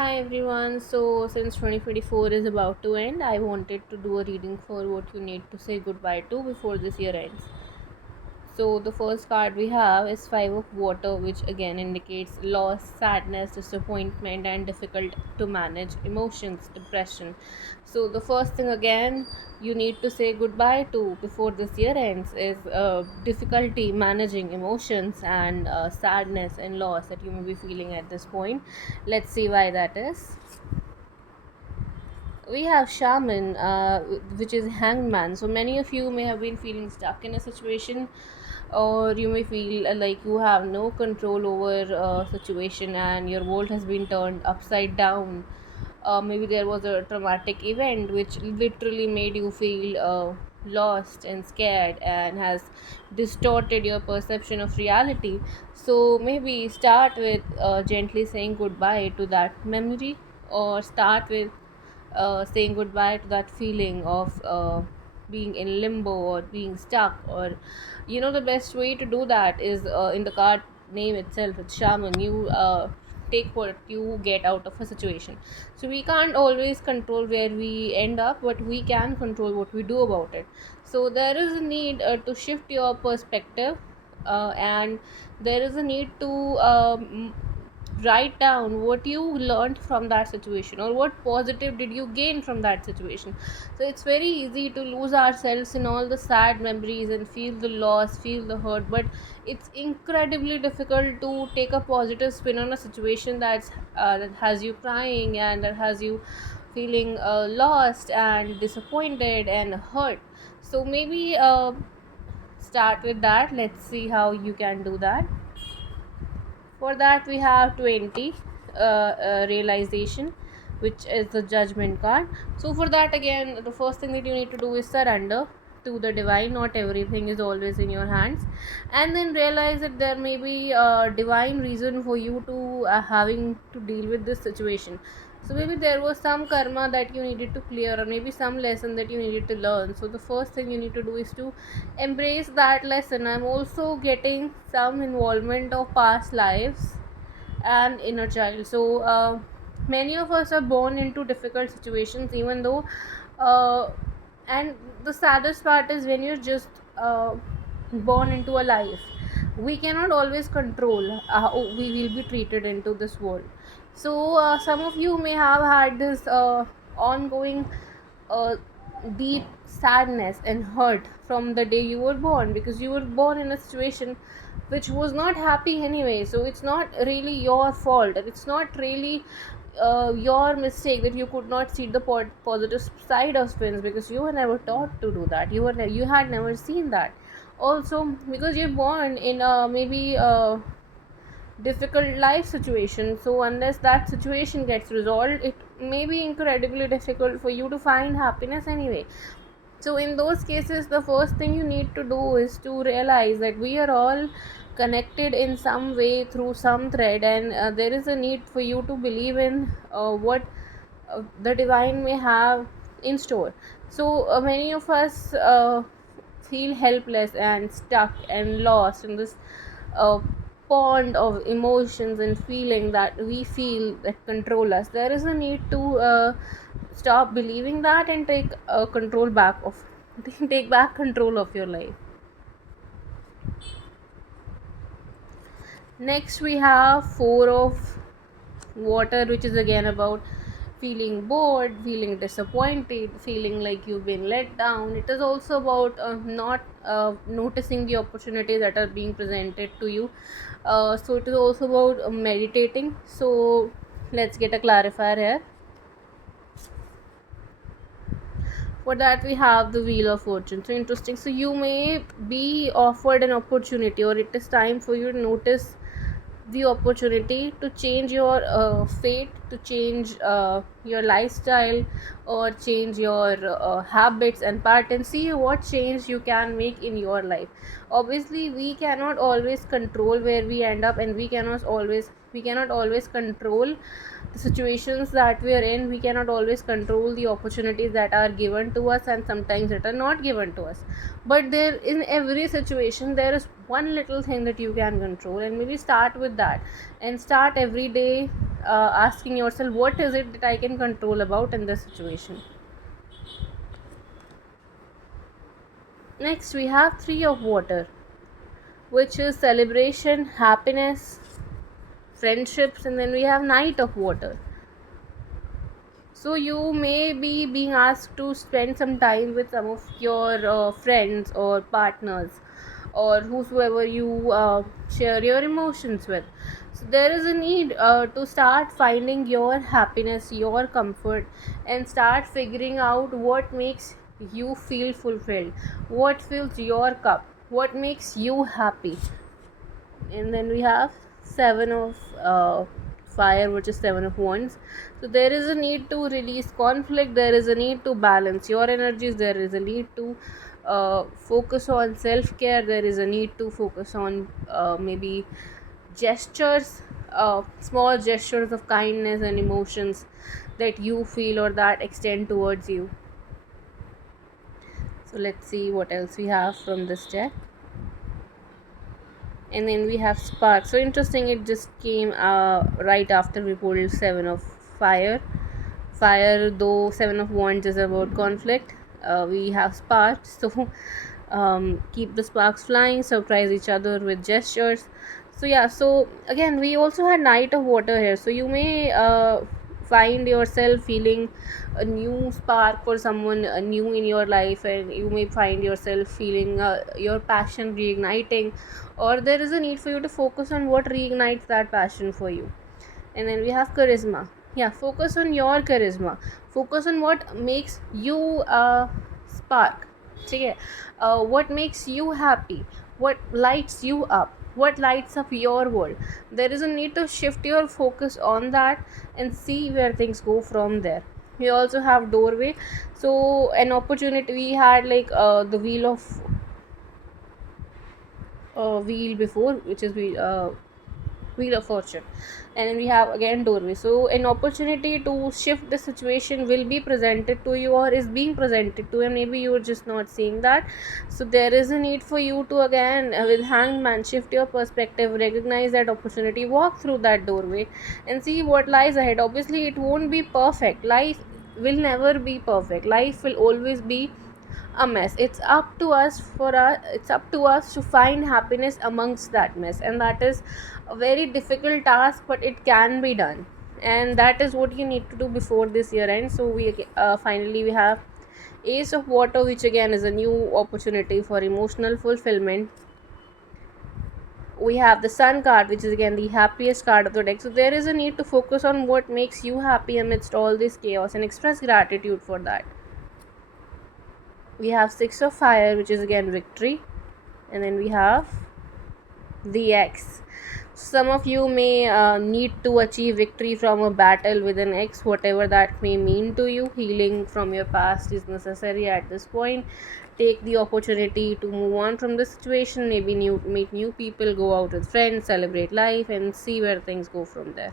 Hi everyone. So, since 2024 is about to end, I wanted to do a reading for what you need to say goodbye to before this year ends. So, the first card we have is Five of Water, which again indicates loss, sadness, disappointment, and difficult to manage emotions, depression. So, the first thing again you need to say goodbye to before this year ends is difficulty managing emotions and sadness and loss that you may be feeling at this point. Let's see why that is. We have shaman, which is hangman. So many of you may have been feeling stuck in a situation, or you may feel like you have no control over a situation and your world has been turned upside down. Maybe there was a traumatic event which literally made you feel lost and scared and has distorted your perception of reality. So maybe start with gently saying goodbye to that memory, or start with saying goodbye to that feeling of being in limbo or being stuck. Or the best way to do that is in the card name itself, it's shaman. You take what you get out of a situation. So we can't always control where we end up, but we can control what we do about it. So there is a need to shift your perspective, and there is a need to write down what you learned from that situation, or what positive did you gain from that situation. So it's very easy to lose ourselves in all the sad memories and feel the loss, feel the hurt, but it's incredibly difficult to take a positive spin on a situation that has you crying and that has you feeling lost and disappointed and hurt. So maybe start with that. Let's see how you can do that. For that we have 20, realization, which is the judgment card. So for that, again, the first thing that you need to do is surrender to the divine. Not everything is always in your hands, and then realize that there may be a divine reason for you to having to deal with this situation. So maybe there was some karma that you needed to clear, or maybe some lesson that you needed to learn. So the first thing you need to do is to embrace that lesson. I'm also getting some involvement of past lives and inner child. So many of us are born into difficult situations, even though uh, and the saddest part is when you're just born into a life, we cannot always control how we will be treated into this world. So some of you may have had this ongoing uh, deep sadness and hurt from the day you were born, because you were born in a situation which was not happy anyway. So it's not really your fault, it's not really your mistake that you could not see the positive side of spins, because you were never taught to do that. You had never seen that. Also, because you're born in a maybe a difficult life situation, so unless that situation gets resolved, it may be incredibly difficult for you to find happiness anyway. So in those cases, the first thing you need to do is to realize that we are all connected in some way through some thread, and there is a need for you to believe in what the divine may have in store. So many of us feel helpless and stuck and lost in this uh, pond of emotions and feeling that we feel that control us. There is a need to stop believing that and take control back of take back control of your life. Next we have Four of Water, which is again about feeling bored, feeling disappointed, feeling like you've been let down. It is also about not noticing the opportunities that are being presented to you. So it is also about meditating. So let's get a clarifier here. For that we have the Wheel of Fortune. So interesting. So you may be offered an opportunity, or it is time for you to notice the opportunity to change your fate, to change your lifestyle, or change your habits and patterns. See what change you can make in your life. Obviously we cannot always control where we end up, and we cannot always We cannot always control the situations that we are in. We cannot always control the opportunities that are given to us and sometimes that are not given to us. But there, in every situation, there is one little thing that you can control, and maybe start with that, and start every day asking yourself, what is it that I can control about in this situation. Next, we have three of water, which is celebration, happiness, friendships, and then we have knight of water. So you may be being asked to spend some time with some of your friends or partners or whosoever you share your emotions with. So there is a need to start finding your happiness, your comfort, and start figuring out what makes you feel fulfilled, what fills your cup, what makes you happy. And then we have seven of fire, which is seven of wands. So there is a need to release conflict, there is a need to balance your energies, there is a need to focus on self-care, there is a need to focus on maybe gestures, small gestures of kindness and emotions that you feel or that extend towards you. So let's see what else we have from this deck. And then we have spark. So interesting, it just came right after we pulled seven of fire. Fire, though seven of wands is about conflict, we have sparks. So keep the sparks flying, surprise each other with gestures. So yeah, so again we also had knight of water here, so you may find yourself feeling a new spark for someone new in your life, and you may find yourself feeling your passion reigniting, or there is a need for you to focus on what reignites that passion for you. And then we have charisma. Yeah, focus on your charisma, focus on what makes you spark. Okay, what makes you happy, what lights you up, what lights up your world. There is a need to shift your focus on that and see where things go from there. We also have doorway. So an opportunity we had, like the wheel of wheel before, which is wheel of fortune, and then we have again doorway. So an opportunity to shift the situation will be presented to you, or is being presented to you, and maybe you're just not seeing that. So there is a need for you to again, with hangman, shift your perspective, recognize that opportunity, walk through that doorway and see what lies ahead. Obviously it won't be perfect, life will never be perfect, life will always be a mess. It's up to us to find happiness amongst that mess, and that is a very difficult task, but it can be done, and that is what you need to do before this year end. So we finally we have ace of water, which again is a new opportunity for emotional fulfillment. We have the sun card, which is again the happiest card of the deck. So there is a need to focus on what makes you happy amidst all this chaos and express gratitude for that. We have six of fire, which is again victory. And then we have the X. Some of you may need to achieve victory from a battle with an X, whatever that may mean to you. Healing from your past is necessary at this point. Take the opportunity to move on from the situation, maybe meet new people, go out with friends, celebrate life, and see where things go from there.